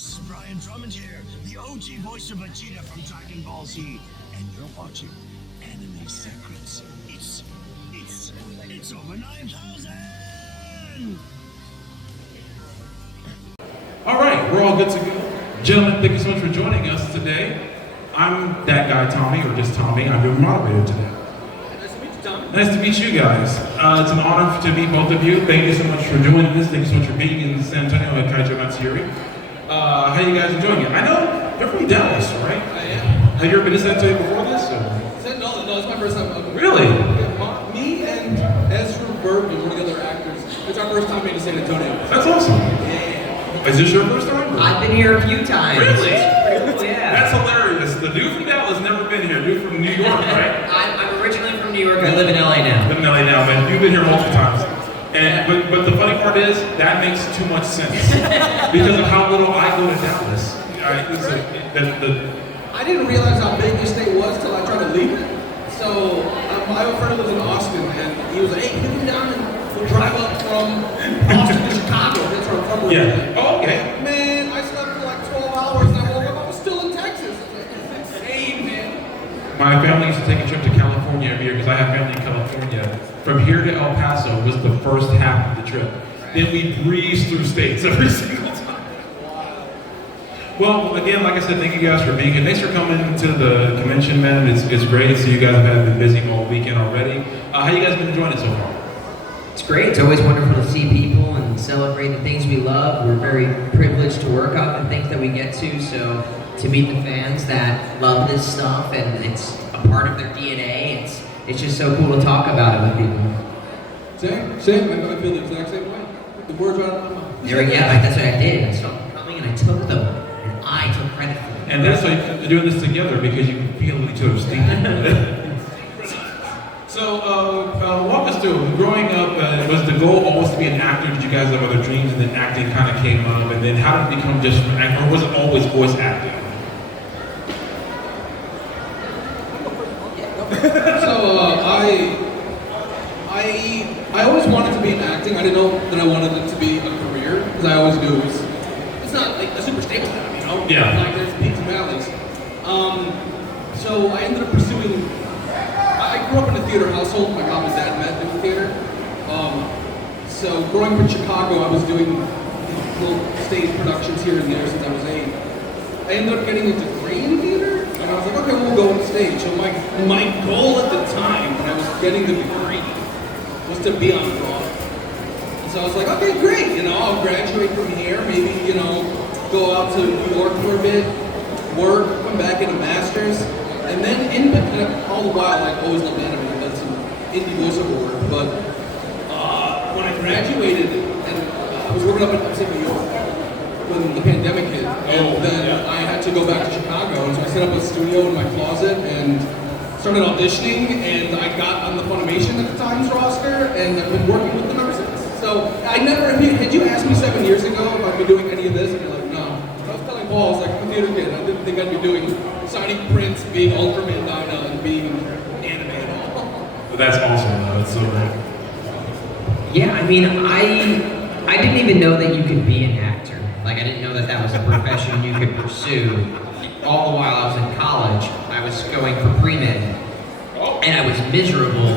This is Brian Drummond here, the OG voice of Vegeta from Dragon Ball Z, and you're watching Anime Secrets. It's over 9,000! Alright, we're all good to go. Gentlemen, thank you so much for joining us today. I'm that guy Tommy, or just Tommy. I'm your moderator today. Nice to meet you, Tommy. Nice to meet you guys. It's an honor to meet both of you. Thank you so much for doing this. Thank you so much for being in San Antonio at Kaiju Matsuri. How you guys enjoying it? I know you're from Dallas, right? I am. Have you ever been to San Antonio before this? Or? No, it's my first time. Really? Me and Ezra Burton, one of the other actors, it's our first time being to San Antonio. That's awesome. Yeah. Is this your first time? Or? I've been here a few times. Really? Cool, yeah. That's hilarious. The dude from Dallas never been here. Dude from New York, right? I'm originally from New York. I live in LA now. Live in LA now, but you've been here multiple times. And but the funny part is that makes too much sense because of how little I go to Dallas. I didn't realize how big this state was till I tried to leave it. So my old friend lives in Austin, and he was like, "Hey, can you come down and we'll drive up from Austin to Chicago?" That's where I'm from. Yeah. Oh, okay. Man, I slept for like 12 hours, and I woke up. I was still in Texas. It's insane, man. My family used to take a trip to California every year because I have family in California. From here to El Paso was the first half of the trip. Then we breezed through states every single time. Well, again, like I said, thank you guys for being here. Thanks for coming to the convention, man. It's great to see you guys have been busy all weekend already. How you guys been enjoying it so far? It's great. It's always wonderful to see people and celebrate the things we love. We're very privileged to work on the things that we get to. So to meet the fans that love this stuff and it's a part of their DNA, it's just so cool to talk about it with people. Same. I feel the exact same way. The words right out of my mouth. That's what I did. I saw them coming and I took them. And I took credit for them. And that's why you're doing this together because you can feel each other's thinking. So, walk us through. Growing up, was the goal always to be an actor? Did you guys have other dreams and then acting kind of came up? And then how did it become just an actor? Or was it always voice acting? I always wanted to be in acting. I didn't know that I wanted it to be a career, because I always knew it's not like a super stable job, you know? Yeah. Like there's peaks and valleys. So I ended up pursuing, I grew up in a theater household. My mom and dad met in the theater. So growing up in Chicago, I was doing little stage productions here and there since I was 8. I ended up getting a degree in theater, and I was like, okay, we'll go on stage. So my goal at the time when I was getting the degree was to be on Broadway. And so I was like, okay, great, I'll graduate from here, maybe, go out to New York for a bit, work, come back, get a master's, and then all the while, I always loved anime, and done some indie voiceover work, but when I graduated, and I was working up in upstate New York when the pandemic hit, and then I had to go back to Chicago, and so I set up a studio in my closet, and started auditioning, and I got on the Funimation at the Times roster, and I've been working with them ever since. So had you asked me 7 years ago if I'd be doing any of this, I'd be like, no. I was telling Paul, I was like, I'm a theater kid. I didn't think I'd be doing signing prints, being Ultraman Dyna, and being anime at all. But that's awesome, though. That's so great. Yeah, I mean, I didn't even know that you could be an actor. Like, I didn't know that that was a profession you could pursue. All the while I was in college, I was going for pre-med, and I was miserable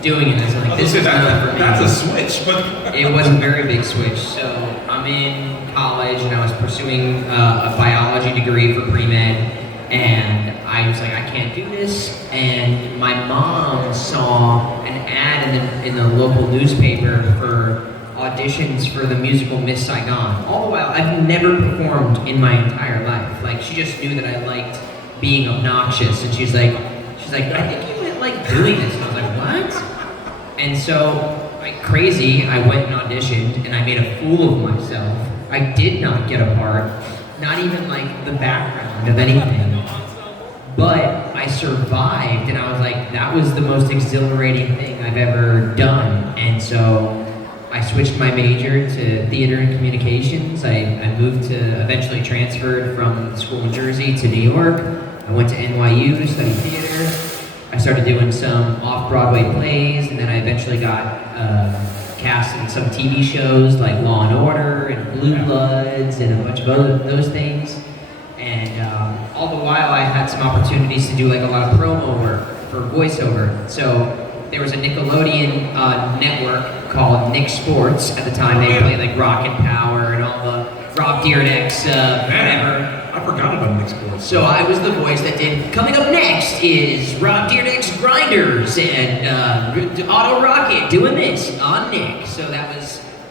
doing it. I was like, this is not for me. That's a switch, but... It was a very big switch. So I'm in college, and I was pursuing a biology degree for pre-med, and I was like, I can't do this. And my mom saw an ad in the local newspaper for auditions for the musical Miss Saigon. All the while, I've never performed in my entire life. Like, she just knew that I liked being obnoxious, and she's like, I think you might like doing this. And I was like, what? And so, like crazy, I went and auditioned, and I made a fool of myself. I did not get a part, not even like the background of anything. But I survived, and I was like, that was the most exhilarating thing I've ever done. And so I switched my major to theater and communications. I moved to, eventually transferred from school in Jersey to New York. I went to NYU to study theater. I started doing some off-Broadway plays, and then I eventually got cast in some TV shows like Law and Order and Blue Bloods and a bunch of other those things. And all the while, I had some opportunities to do like a lot of promo work for voiceover. So there was a Nickelodeon network called Nick Sports at the time. They played like Rocket Power and all the Rob Dyrdek's whatever. I forgot about Nick Sports. So I was the voice that did, coming up next is Rob Dyrdek's Grinders and Auto Rocket doing this on Nick. So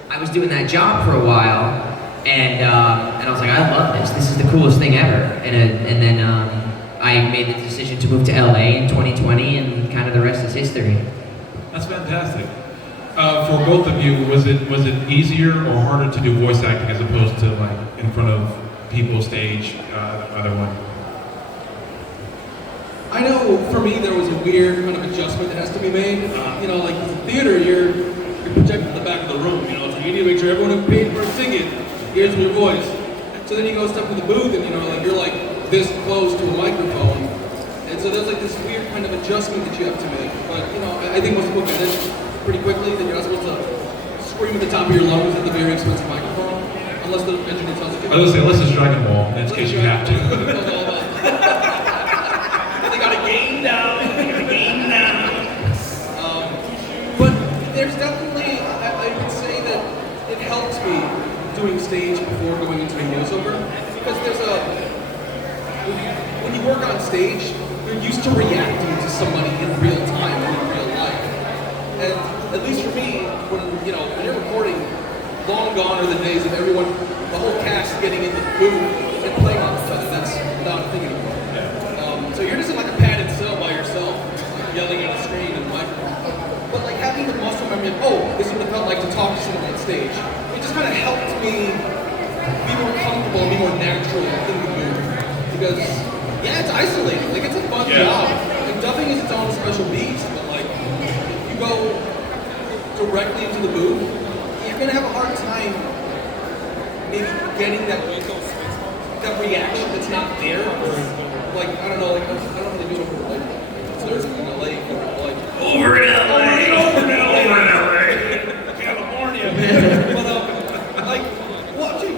I was doing that job for a while, and I was like, I love this. This is the coolest thing ever. And then I made the decision to move to LA in 2020, and kind of the rest is history. That's fantastic. For both of you, was it easier or harder to do voice acting as opposed to like in front of people, stage, other one? I know for me there was a weird kind of adjustment that has to be made. You know, like in theater, you're projected to the back of the room. You know, it's like you need to make sure everyone who paid for a ticket hears your voice. So then you go step to the booth, and you know, like you're like this close to a microphone, and so there's like this weird kind of adjustment that you have to make. But you know, I think most people get it pretty quickly. That you're not supposed to scream at the top of your lungs at the very expensive microphone, unless the engineer tells you. I was gonna say, unless it's Dragon Ball, in this case you have to. They got a game down. But there's definitely, I would say that it helps me doing stage before going into a voiceover, because when you work on stage, you're used to reacting to somebody in real time and in real life. And at least for me, when you're recording, long gone are the days of everyone, the whole cast getting in the booth and playing off each other. That's not a thing anymore. So you're just in like a padded cell by yourself, yelling at a screen and microphone. But like having the muscle memory of, this is what it felt like to talk to someone on stage, it just kind of helped me be more comfortable, be more natural in the movie. Because, yeah, it's isolating. Like, it's a fun job. And dubbing is its own special beast, but like, if you go directly into the booth, you're gonna have a hard time maybe getting that reaction that's not there. Like, I don't know, like, I don't know how they do it for like, concerts in LA, like, Over in LA! California! But, like, watching,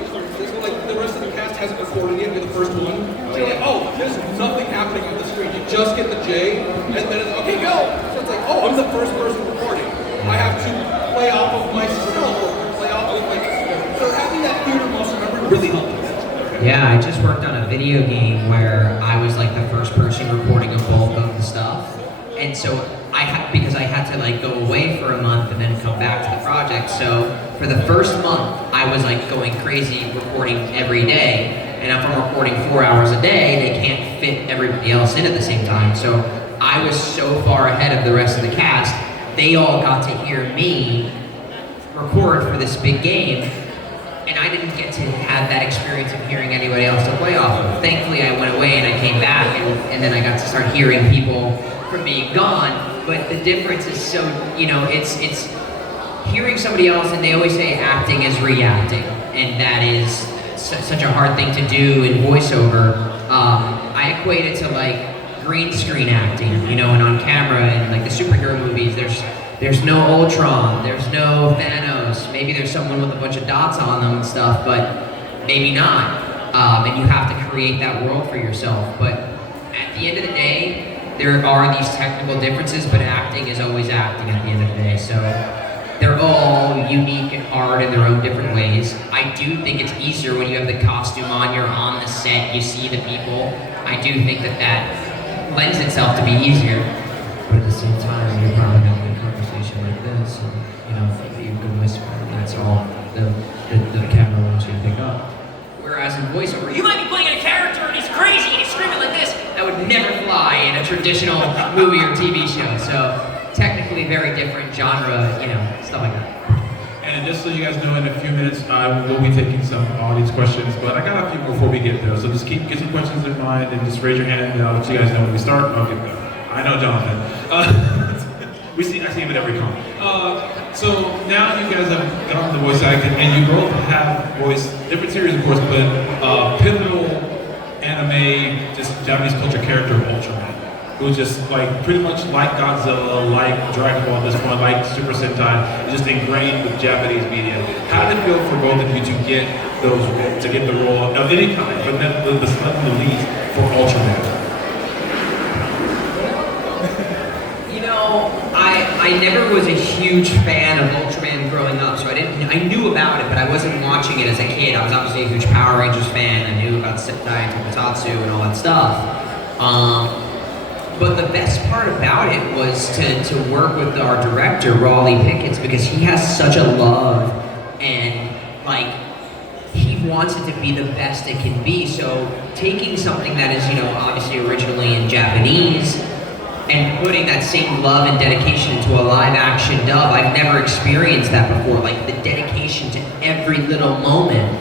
like, the rest of the cast hasn't recorded yet, you're the first one. So you're like, there's nothing happening on the screen. You just get the J, and then it's, okay, go! So it's like, I'm the first person recording. I have to play off of myself, or play off of, like, so having that theater muscle memory really helped. Yeah, I just worked on a video game where I was like the first person recording a bulk of the stuff. And so because I had to like go away for a month and then come back to the project. So for the first month, I was like going crazy recording every day. And if I'm recording 4 hours a day, they can't fit everybody else in at the same time. So I was so far ahead of the rest of the cast, they all got to hear me record for this big game. And I didn't get to have that experience of hearing anybody else to play off of. Thankfully, I went away and I came back, and then I got to start hearing people from being gone. But the difference is so, it's hearing somebody else, and they always say acting is reacting, and that is such a hard thing to do in voiceover. I equate it to like green screen acting, and on camera and like the superhero movies, there's no Ultron, there's no Thanos, maybe there's someone with a bunch of dots on them and stuff, but maybe not. And you have to create that world for yourself. But at the end of the day, there are these technical differences, but acting is always acting at the end of the day. So they're all unique and hard in their own different ways. I do think it's easier when you have the costume on, you're on the set, you see the people. I do think that lends itself to be easier. But at the same time, you're probably having a conversation like this, and you can whisper, and that's all the camera wants you to pick up. Whereas in voiceover, you might be playing a character and he's crazy and he's screaming like this. That would never fly in a traditional movie or TV show. So technically very different genre, stuff like that. And just so you guys know, in a few minutes, I will be taking some audience questions, but I got a few before we get there. So just get some questions in mind and just raise your hand, and I'll let you guys know when we start. Okay, I know Jonathan. I see him at every con. So now you guys have gotten the voice acting, and you both have voiced different series, of course, but pivotal anime, just Japanese culture character of Ultraman. who's just like pretty much like Godzilla, like Dragon Ball at this point, like Super Sentai, just ingrained with Japanese media. How did it feel for both of you to get the role of any kind, but then the lead for Ultraman? You know, I never was a huge fan of Ultraman growing up, so I knew about it, but I wasn't watching it as a kid. I was obviously a huge Power Rangers fan. I knew about Sentai and tokusatsu and all that stuff. But the best part about it was to work with our director, Raleigh Pickett, because he has such a love and like he wants it to be the best it can be. So taking something that is, you know, obviously originally in Japanese and putting that same love and dedication into a live action dub, I've never experienced that before. Like the dedication to every little moment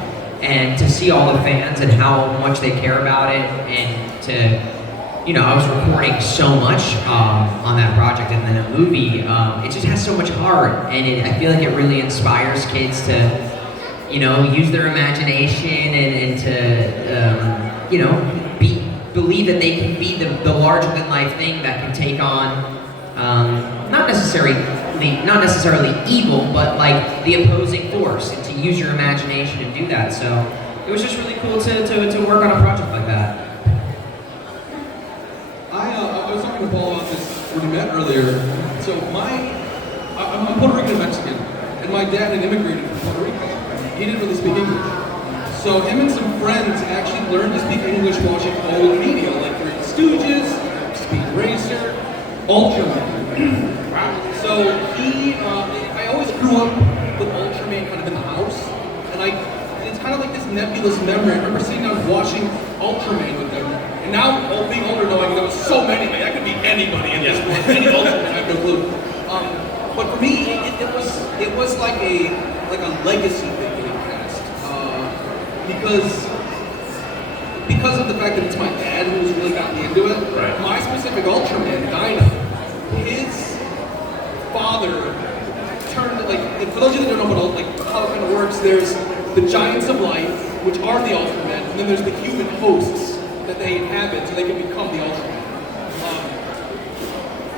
and to see all the fans and how much they care about it and to, you know, I was recording so much on that project and then a movie. It just has so much heart, and I feel like it really inspires kids to, you know, use their imagination and to, you know, believe that they can be the larger than life thing that can take on, not necessarily evil, but like the opposing force, and to use your imagination and do that. So it was just really cool to work on a project like that. I was talking to Paul about this when we met earlier. So I'm Puerto Rican and Mexican, and my dad had immigrated from Puerto Rico. He didn't really speak English. So him and some friends actually learned to speak English watching old media, like Three Stooges, Speed Racer, Ultraman. So I always grew up with Ultraman kind of in the house, and it's kind of like this nebulous memory. I remember sitting down watching Ultraman with them. And now, being older, knowing there was so many, man, that could be anybody in this world, any Ultraman, I have no clue. But for me, it was like a legacy thing getting cast, because of the fact that it's my dad who's really got me into it. Right. My specific Ultraman, Dyna, his father turned for those of you that don't know how it kind of works, there's the Giants of Light, which are the Ultramen, and then there's the human hosts that they inhabit so they can become the Ultraman.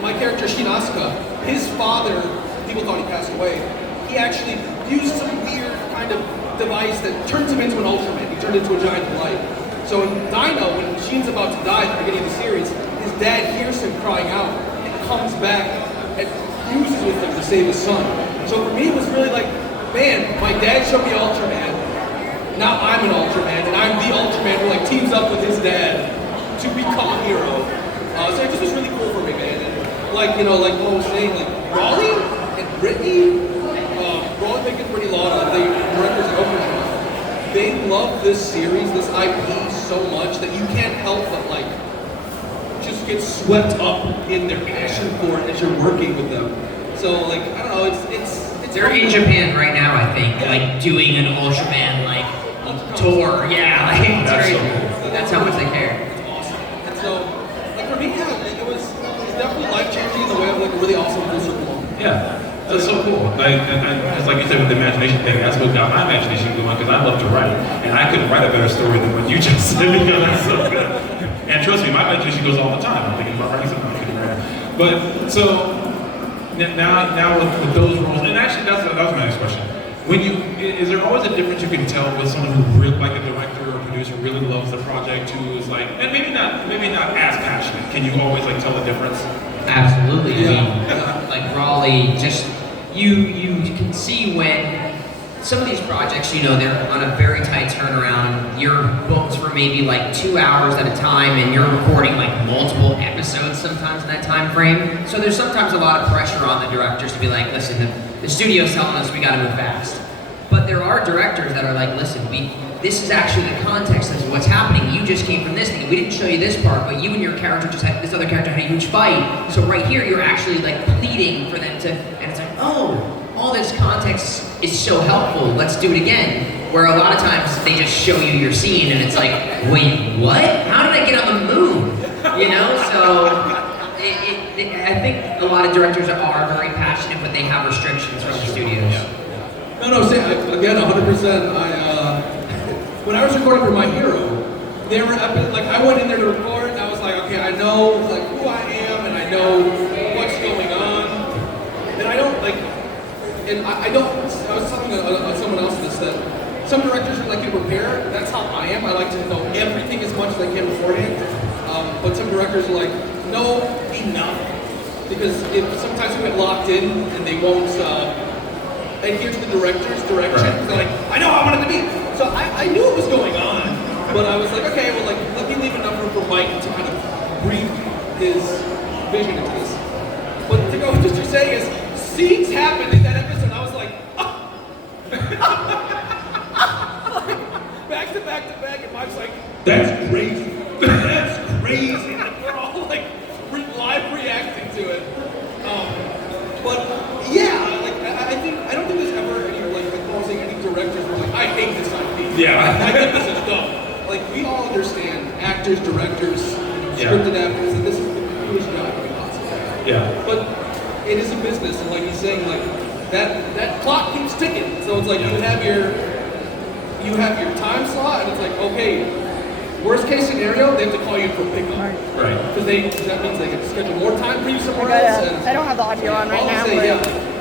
My character, Shin Asuka, his father, people thought he passed away, he actually used some weird kind of device that turns him into an Ultraman. He turned into a giant of light. So in Dyna, when Shin's about to die at the beginning of the series, his dad hears him crying out and comes back and fuses with him to save his son. So for me, it was really like, man, my dad showed me Ultraman. Now I'm an Ultraman, and I'm the Ultraman who like teams up with his dad to become a hero. So it just was really cool for me, man. And like, you know, like Paul was saying, like Raleigh and Brittany, Raleigh Pickett, Brittany Lawton, the directors of Ultraman, they love this series, this IP so much that you can't help but like just get swept up in their passion for it as you're working with them. So like, I don't know, it's They're in Japan right now, I think, like doing an Ultraman like tour. Yeah, like, That's so cool. That's how much they care. It's awesome. And so, like for me, yeah, it was definitely life-changing in the way of like a really awesome full circle moment. Yeah, that's so cool. Like, just like you said with the imagination thing, that's what got my imagination going, because I love to write, and I couldn't write a better story than what you just said, because that's so good. And trust me, my imagination goes all the time. I'm thinking about writing something I couldn't write. But so now with those roles, and actually that was my next question. Is there always a difference you can tell with someone who really, like a director or producer, really loves the project, who is like, and maybe not as passionate? Can you always like tell the difference? Absolutely. Yeah. I mean, like Raleigh, just you can see when some of these projects, you know, they're on a very tight turnaround. You're booked for maybe like 2 hours at a time, and you're recording like multiple episodes sometimes in that time frame. So there's sometimes a lot of pressure on the directors to be like, listen, the studio's telling us we gotta move fast. But there are directors that are like, listen, this is actually the context of what's happening. You just came from this thing. We didn't show you this part, but you and your character just had, this other character had a huge fight. So right here, you're actually like pleading for them to, and it's like, oh, all this context is so helpful, let's do it again. Where a lot of times they just show you your scene and it's like, wait, what? How did I get on the moon? You know, so I think a lot of directors are very passionate, but they have restrictions from the studios. No, again, 100%. When I was recording for My Hero, they were epic. Like I went in there to record, and I was like, okay, okay, I know like who I am and I know what's going on, and I don't like, and I don't. I was talking to someone else this that some directors would like you to prepare. That's how I am. I like to know everything as much as I can beforehand. But some directors are like, no, enough, because sometimes we get locked in and they won't adhere to the director's direction. Right. They're like, I know how I want it to be. So I knew what was going on, but I was like, okay, well, like let me leave enough room for Mike to kind of breathe his vision into this. But to go with what you're saying is, scenes happened in that episode. I was like, oh. back to back to back, and Mike's like, that's crazy. That's crazy. Like, we're all like live reacting to it. But yeah, like I don't think there's ever any like saying any directors were like, I hate this IP. Yeah. I think this is dumb. Like we all understand, actors, directors, scripted actors, and this is the coolest job we possibly have. Yeah. But it is a business, and like he's saying, like that clock keeps ticking. So it's like you have your time slot, and it's like, okay, worst case scenario, they have to call you for pickup. Right. Because that means they get to schedule more time for you somewhere else. I don't have the audio on right now. Say,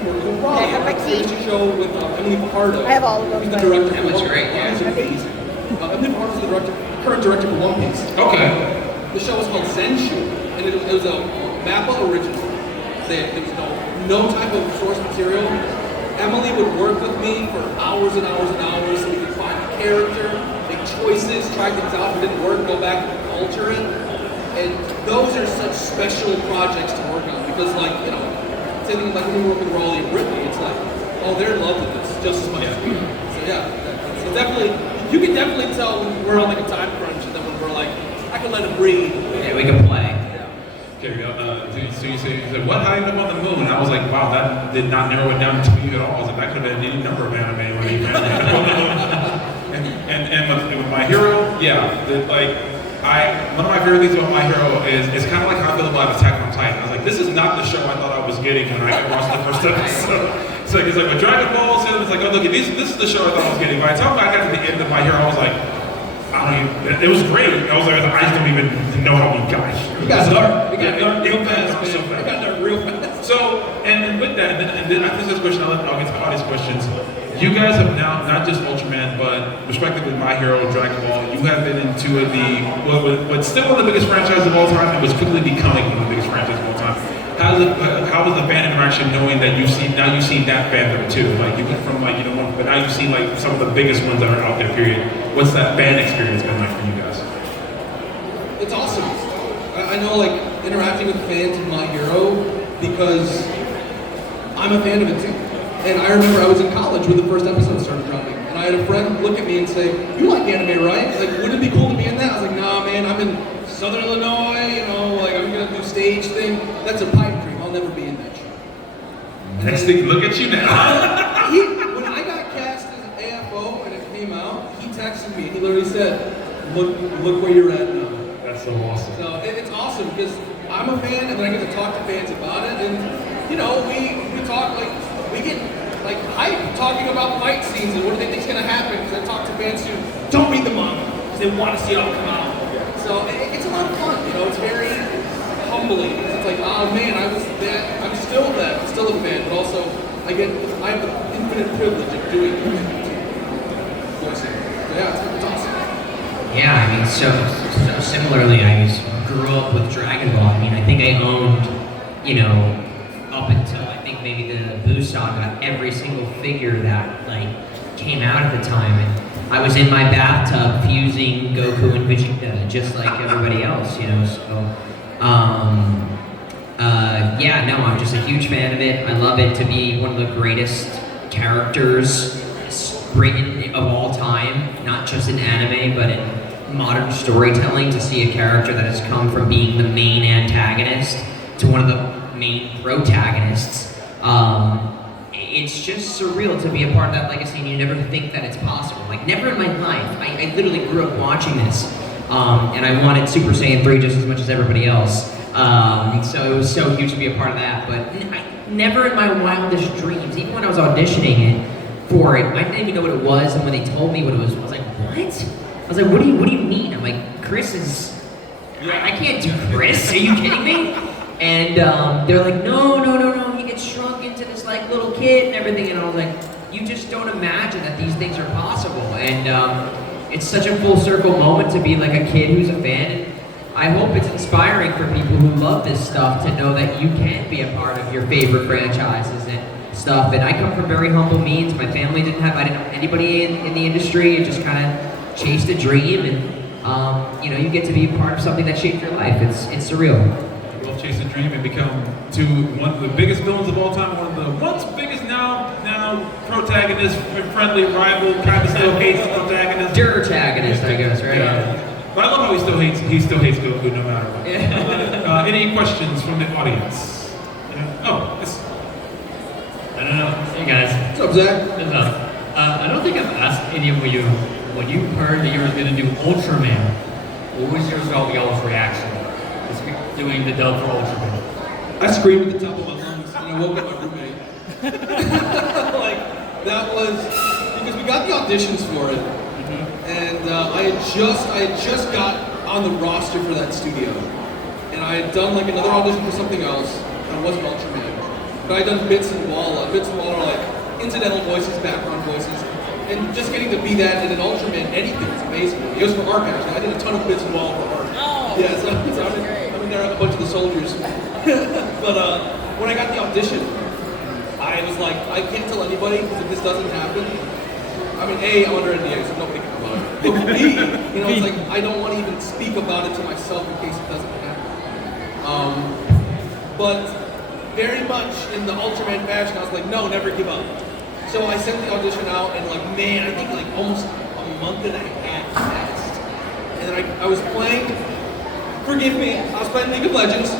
but we're probably have my key. a show with Emily Fajardo. I have all of them. She's the director. Emily's great, yeah. She's amazing. Emily Fajardo's the current director for One Piece. Okay. The show was called Zenshu, and it was a Mappa original. There was no type of source material. Emily would work with me for hours and hours and hours so we could find a character, make choices, try things out. If it didn't work, go back and alter it. And those are such special projects to work on because, like, you know, same like when we work with Raleigh and Brittany, it's like, oh, they're in love with this just as much as we are. So yeah, so definitely, you can definitely tell when we're on like a time crunch and then when we're like, I can let it breathe. Yeah, we can play. There we go. So you said, what happened up on the moon? I was like, wow, that did not narrow it down to me at all. I was like, that could have been any number of anime. and with My Hero, yeah, one of my favorite things about My Hero is it's kind of like how I feel about Attack on Titan. I was like, this is not the show I thought I was getting when I watched the first episode. It's like with Dragon Ball, it's like, oh look, this is the show I thought I was getting. By the time I got to the end of My Hero, I was like, it was great. I was like, I just don't even know how we got here. It got dark. It got dark real fast, man. It got dark real fast. So, and with that, and then after this question, I'll get to all these questions. You guys have now, not just Ultraman, but respectively My Hero, Dragon Ball, you have been into what's still one of the biggest franchises of all time and was quickly becoming one of the biggest franchises of all time. How was the fan interaction knowing that you've seen that fandom too? Like you went from but now you've seen like some of the biggest ones that are out there, period. What's that fan experience been like for you guys? It's awesome. I know like interacting with fans of My Hero because I'm a fan of it too. And I remember I was in college when the first episode started dropping. And I had a friend look at me and say, you like anime, right? Like, wouldn't it be cool to be in that? I was like, nah, man, I'm in Southern Illinois, like I'm gonna do stage thing. That's a pipe dream. I'll never be in that show. Next thing, look at you now. When I got cast as AFO and it came out, he texted me and he literally said, look where you're at now. That's so awesome. So it's awesome because I'm a fan and then I get to talk to fans about it. And, you know, we talk we get like hype talking about fight scenes and what do they think is going to happen because I talk to fans who don't read the manga because they want to see it all come out. So it's a lot of fun, you know, it's very humbling. It's like, oh man, I was that, I'm still a fan, but also I have the infinite privilege of doing voicing. So yeah, it's awesome. Yeah, I mean, so similarly, I grew up with Dragon Ball. I mean, I think I owned, up until I think maybe the Buu Saga, every single figure that came out at the time. And I was in my bathtub fusing Goku and Vegeta just like everybody else, So, I'm just a huge fan of it. I love it to be one of the greatest characters of all time, not just in anime, but in modern storytelling. To see a character that has come from being the main antagonist to one of the main protagonists, it's just surreal to be a part of that legacy, and you never think that it's possible. Never in my life. I literally grew up watching this, and I wanted Super Saiyan 3 just as much as everybody else. So it was so huge to be a part of that, but never in my wildest dreams, even when I was auditioning for it, I didn't even know what it was, and when they told me what it was, I was like, what? I was like, what do you mean? I'm like, Chris is I can't do Chris. Are you kidding me? And they're like, no, he gets shrunk into this like little kid and everything. And I was like, you just don't imagine that these things are possible. And it's such a full circle moment to be like a kid who's a fan. And I hope it's inspiring for people who love this stuff to know that you can be a part of your favorite franchises and stuff. And I come from very humble means. My family I didn't know anybody in the industry. I just kind of chased a dream, and you get to be a part of something that shaped your life. It's surreal. You both chase a dream and become one of the biggest villains of all time, one of the once biggest now protagonist, friendly rival, kind of still hates the protagonist. Dirtagonist, I guess, right? Yeah. But I love how he still hates Goku no matter what. Yeah. Any questions from the audience? Yeah. Oh, yes. I don't know. Hey guys. What's up, Zach? What's up? I don't think I've asked any of you, when you heard that you were going to do Ultraman, what was y'all's reaction? Just doing the dub for Ultraman. I screamed at the top of my lungs and I woke up my roommate. Like, that was, because we got the auditions for it. And I had just got on the roster for that studio. And I had done like another audition for something else, and it wasn't Ultraman. But I had done Bits and Walla. Bits and Walla are like incidental voices, background voices. And just getting to be that in an Ultraman, anything is amazing. It was for art, actually. I did a ton of Bits and Walla for art. Oh, yeah, so I'm in there with a bunch of the soldiers. But when I got the audition, I was like, I can't tell anybody, because if this doesn't happen, I mean, A, I'm under NDA, so nobody can know about it. But B, it's like, I don't want to even speak about it to myself in case it doesn't happen. But very much in the Ultraman fashion, I was like, no, never give up. So I sent the audition out, and like, man, I think like almost a month and a half passed. And then I was playing, forgive me, I was playing League of Legends.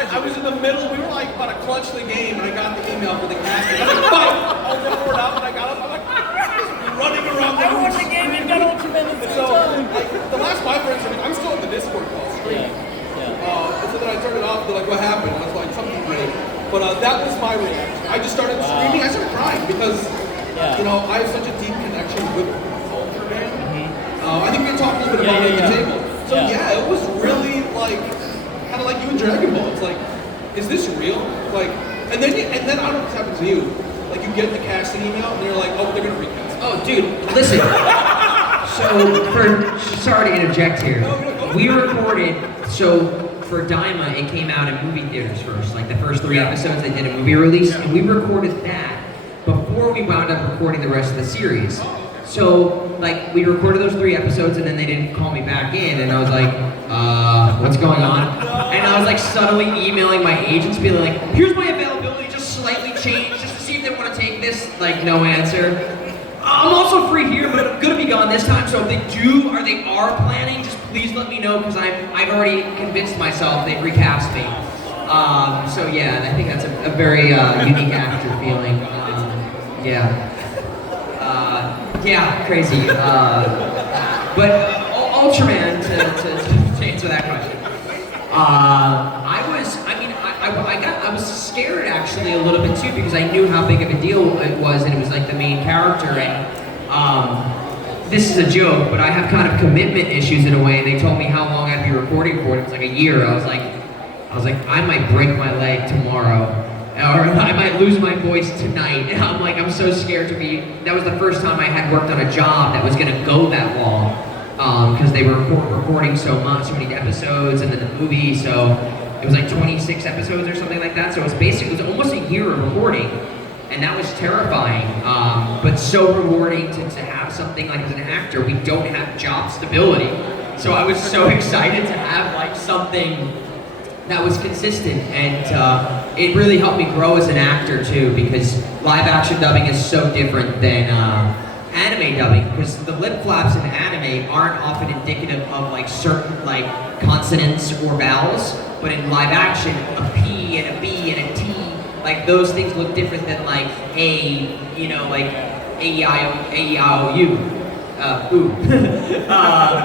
And I was in the middle, we were like about to clutch the game, and I got the email for the casting. I was like, fine, I'll forward out, and I got up, I'm like, running around the room. I won the game and got Ultraman at the And same so, time. like, the last 5 minutes, I'm still in the Discord call stream. And so then I turned it off, they're like, what happened? I was like, something great. But that was my reaction. I just started screaming, I started crying, because, I have such a deep connection with Ultraman. I think we can talk a little bit about it at the table. So yeah, it was really like, kind of like you in Dragon Ball. It's like, is this real? Like, and then I don't know what's happened to you. Like, you get the casting email, and they're like, oh, they're gonna recast. Oh, dude, listen. Sorry to interject here. We recorded, for Dyna, it came out in movie theaters first. Like the first 3 episodes, they did a movie release, and we recorded that before we wound up recording the rest of the series. So, like, we recorded those 3 episodes, and then they didn't call me back in, and I was like, what's going on? And I was like subtly emailing my agents, being like, here's my availability, just slightly changed, just to see if they want to take this. Like, no answer. I'm also free here, but I'm gonna be gone this time, so if they are planning, just please let me know, because I've already convinced myself they'd recast me. So yeah, I think that's a very unique actor feeling. Yeah, crazy. But Ultraman, to answer that question, I was scared actually a little bit too, because I knew how big of a deal it was, and it was like the main character, and this is a joke, but I have kind of commitment issues in a way. They told me how long I'd be recording for it. It was like a year. I was like, I might break my leg tomorrow, or I might lose my voice tonight. And I'm so scared to be. That was the first time I had worked on a job that was gonna go that long, because they were recording so many episodes, and then the movie. So it was like 26 episodes or something like that. So it was almost a year of recording, and that was terrifying. But so rewarding to have something like, as an actor, we don't have job stability. So I was so excited to have like something that was consistent, and it really helped me grow as an actor too, because live action dubbing is so different than anime dubbing, because the lip flaps in anime aren't often indicative of like certain like consonants or vowels, but in live action, a P and a B and a T, like those things look different than like A, like A-E-I-O-U.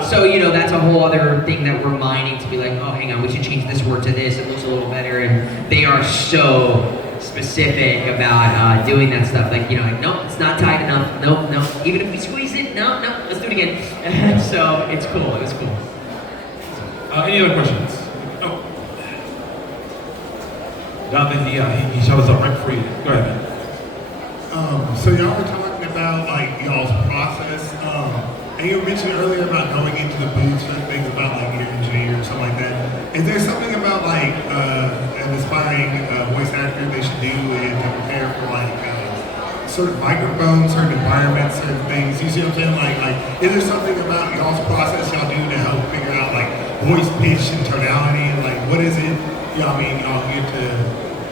So that's a whole other thing that we're mining to be like, oh, hang on, we should change this word to this. It looks a little better, and they are so specific about doing that stuff. Like, no, it's not tight enough. No. Even if we squeeze it, no, let's do it again. So it's cool. It was cool. Any other questions? Oh. Jonathan, he showed us up right before you. Go ahead, man. So y'all were talking about like y'all's process, and you mentioned earlier about going into the booths and things about like your engineer or something like that. Is there something about like an aspiring voice actor they should do to prepare for like certain microphones, certain environments, certain things? You see what I'm saying? Like, is there something about y'all's process y'all do to help figure out like voice pitch and tonality and like what is it? Y'all mean y'all get to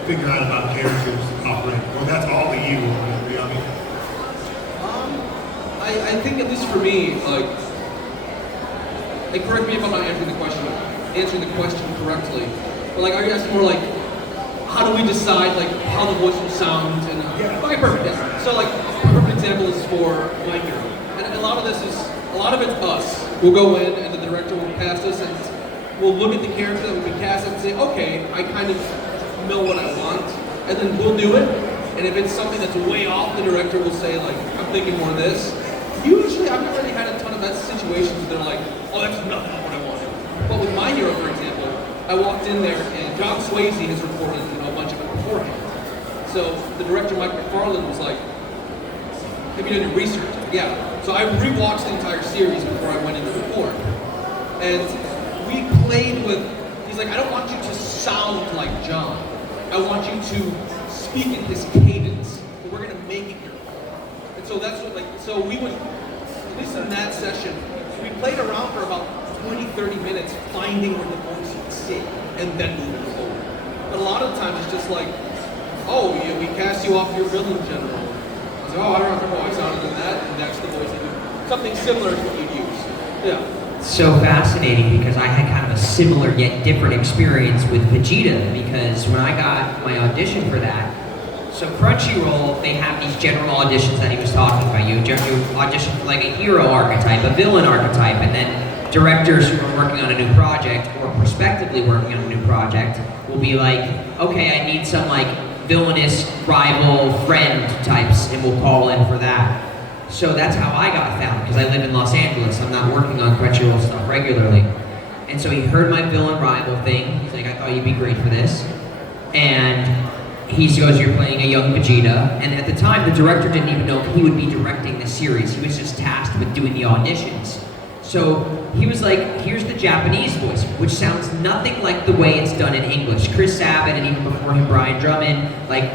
figure out about characters operating? Well, that's all of you. Y'all mean? I think at least for me, like, and correct me if I'm not answering the question correctly, but like, are you asking more like, how do we decide like how the voice will sound? And okay, perfect. Yes. So like, a perfect example is for my hero, and a lot of it's us. We'll go in, and the director will cast us, and we'll look at the character that will be cast and say, okay, I kind of know what I want, and then we'll do it. And if it's something that's way off, the director will say like, I'm thinking more of this. Usually, I've never really had a ton of that situations where they're like, oh, that's not what I wanted. But with my hero, for example, I walked in there and John Swayze has recorded a bunch of it beforehand. So the director, Mike McFarlane, was like, have you done your research? Yeah. So I rewatched the entire series before I went in to record. And we played with, he's like, I don't want you to sound like John. I want you to speak in his cadence. But we're going to make it your own. And so that's what, like, so we would, at least in that session, we played around for about 20, 30 minutes finding where the voice would sit and then moving forward. But a lot of the times it's just like, oh, yeah, we cast you off your villain general. I was like, oh, I don't remember how I sounded in that, and that's the voice that you, something similar to what you'd use. Yeah. So fascinating because I had kind of a similar yet different experience with Vegeta because when I got my audition for that, so Crunchyroll, they have these general auditions that he was talking about. You audition for like a hero archetype, a villain archetype, and then directors who are working on a new project or prospectively working on a new project will be like, okay, I need some like villainous rival friend types, and we'll call in for that. So that's how I got found, because I live in Los Angeles. I'm not working on Crunchyroll stuff regularly. And so he heard my villain rival thing. He's like, I thought you'd be great for this. And he goes, you're playing a young Vegeta. And at the time, the director didn't even know he would be directing the series. He was just tasked with doing the auditions. So he was like, here's the Japanese voice, which sounds nothing like the way it's done in English. Chris Sabat, and even before him, Brian Drummond, like,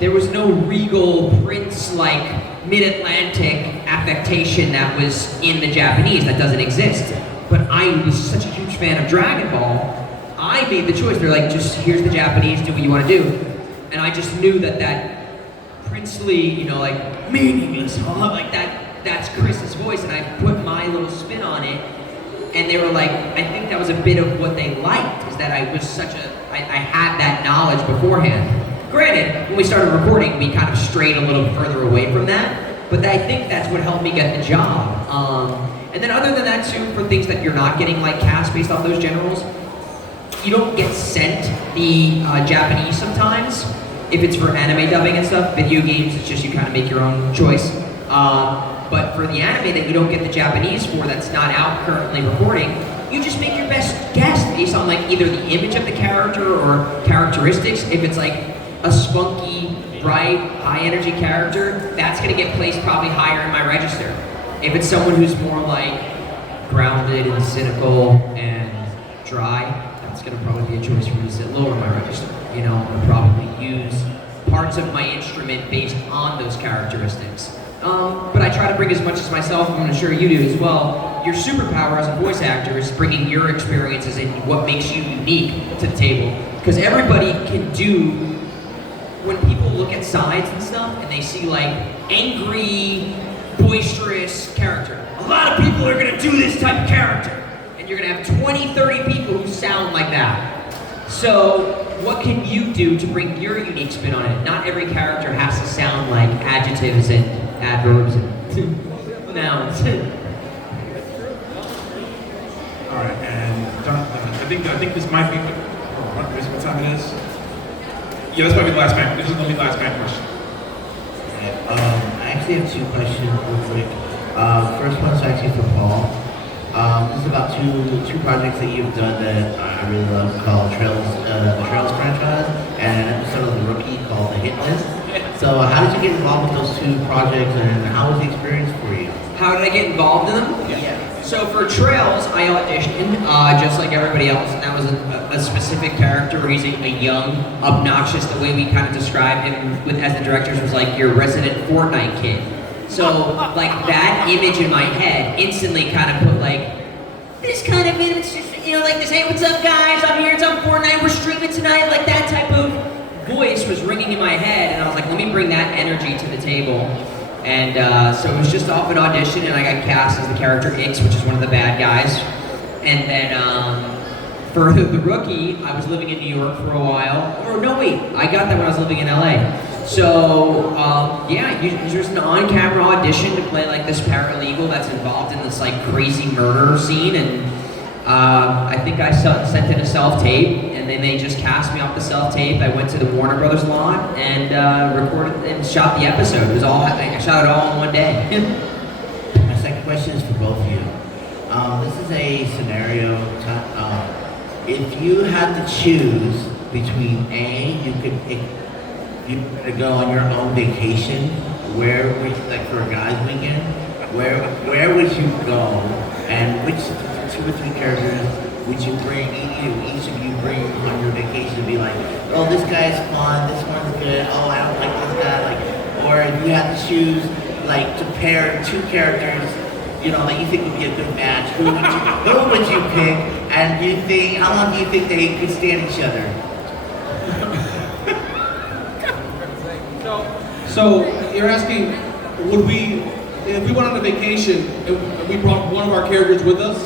there was no regal Prince-like mid-Atlantic affectation that was in the Japanese that doesn't exist. But I was such a huge fan of Dragon Ball, I made the choice. They're like, just here's the Japanese, do what you want to do. And I just knew that princely, you know, like meaningless, like that's Chris's voice, and I put my little spin on it. And they were like, I think that was a bit of what they liked, is that I was I had that knowledge beforehand. Granted, when we started recording, we kind of strayed a little further away from that, but I think that's what helped me get the job. And then other than that too, for things that you're not getting like cast based off those generals, you don't get sent the Japanese sometimes. If it's for anime dubbing and stuff, video games, it's just you kind of make your own choice. But for the anime that you don't get the Japanese for, that's not out currently recording, you just make your best guess based on like either the image of the character or characteristics. If it's like a spunky, bright, high energy character, that's gonna get placed probably higher in my register. If it's someone who's more like grounded and cynical and dry, that's gonna probably be a choice for me to sit lower in my register. You know, I'll probably use parts of my instrument based on those characteristics. But I try to bring as much as myself, I'm sure you do as well. Your superpower as a voice actor is bringing your experiences and what makes you unique to the table. Because everybody can do, when people look at sides and stuff and they see like angry, boisterous character, a lot of people are gonna do this type of character. And you're gonna have 20, 30 people who sound like that. So what can you do to bring your unique spin on it? Not every character has to sound like adjectives and adverbs and nouns. All right, and I think this might be what time it is. Yeah, this might be the last man. This is gonna be the last man question. I actually have two questions real quick. First one's actually for Paul. This is about two projects that you've done that I really love, called the Trails franchise, and an episode of The Rookie called The Hit List. So how did you get involved with those two projects, and how was the experience for you? How did I get involved in them? Yeah. So for Trails, I auditioned just like everybody else, and that was a specific character where he's a young, obnoxious. The way we kind of described him with as the directors was like your resident Fortnite kid. So like that image in my head instantly kind of put like this kind of image, like this. Hey, what's up, guys? I'm here. It's on Fortnite. We're streaming tonight. Like that type of voice was ringing in my head, and I was like, let me bring that energy to the table. And so it was just off an audition, and I got cast as the character X, which is one of the bad guys. And then for the Rookie, I was living in New York for a while. Or no, wait, I got that when I was living in LA. So yeah, there's an on-camera audition to play like this paralegal that's involved in this like crazy murder scene, and I think I sent in a self-tape, and then they just cast me off the self-tape. I went to the Warner Brothers lot and recorded and shot the episode. It was all I shot it all in one day. My second question is for both of you. This is a scenario. If you had to choose between you could go on your own vacation, where would, like for a guy's weekend, where would you go, and which 2 or 3 characters would you bring, each of you bring on your vacation to be like, oh, this guy's fun, this one's good, oh, I don't like this guy, like, or if you had to choose, like, to pair 2 characters, that you think would be a good match, who would you pick, and how long do you think they could stand each other? So you're asking, if we went on a vacation, and we brought one of our characters with us,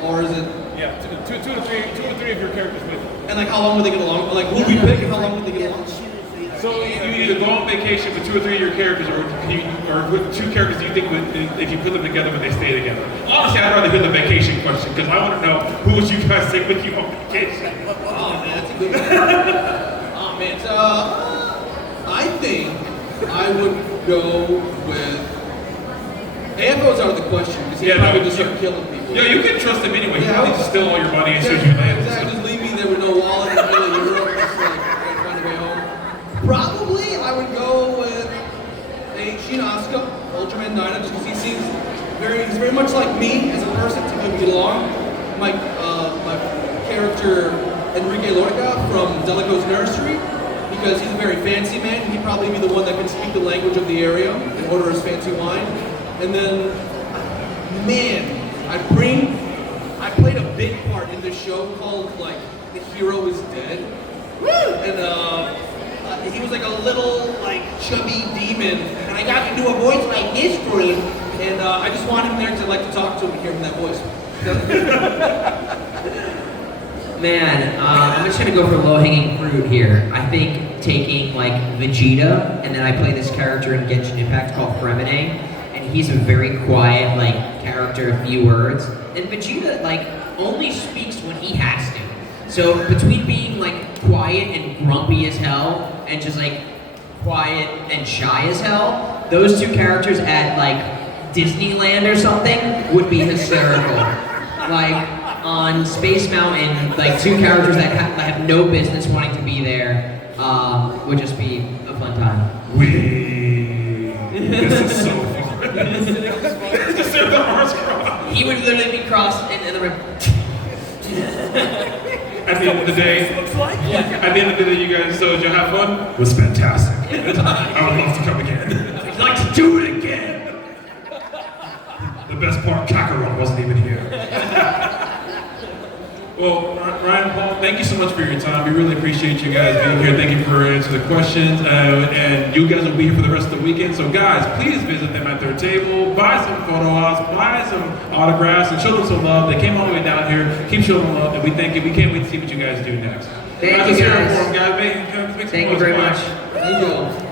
or is it? Yeah, two to three of your characters with you. And like, how long would they get along? Like, who would we pick, and how long would they get along? So you either go on vacation with 2 or 3 of your characters, or with 2 characters you think if you put them together, would they stay together? Honestly, I'd rather hear the vacation question, because I want to know who would you guys take with you on vacation. Oh man, that's a good one. Oh man, I think I would go with. Anthos out of the question because he probably just start killing people. Yeah, you can trust him anyway. Yeah, He probably just steal all your money as soon as you land. Exactly. Just leave me there with no wallet in the middle of Europe, just like find a way home. Probably I would go with Shin Asuka, Ultraman Dyna, just because he's very much like me as a person, so we get along. My character Enrique Lorca from Delico's Nursery, because he's a very fancy man. He'd probably be the one that can speak the language of the area and order his fancy wine. And then, man, I played a big part in this show called like The Hero Is Dead. Woo! And he was like a little like chubby demon, and I got to do a voice like this for him. And I just want him there because I'd like to talk to him and hear from that voice. Man, I'm just gonna go for low-hanging fruit here. I think taking like Vegeta, and then I play this character in Genshin Impact called Fremine, and he's a very quiet like character, a few words. And Vegeta like only speaks when he has to. So between being like quiet and grumpy as hell, and just like quiet and shy as hell, those 2 characters at like Disneyland or something would be hysterical. Like on Space Mountain, like 2 characters that have no business wanting to be there would just be a fun time. This is so fun. Just the arms crossed. He would literally be crossed in the rim. At the end of the day, at the end of the day, you guys, so did you have fun? It was fantastic. I would love to come again. I'd like to do it again. The best part, Kakarot wasn't even here. Well, Ryan, Paul, thank you so much for your time. We really appreciate you guys being here. Thank you for answering the questions. And you guys will be here for the rest of the weekend. So guys, please visit them at their table, buy some photo ops, buy some autographs, and show them some love. They came all the way down here. Keep showing them love, and we thank you. We can't wait to see what you guys do next. Thank you, guys. Thank Thank you very much. Thank you.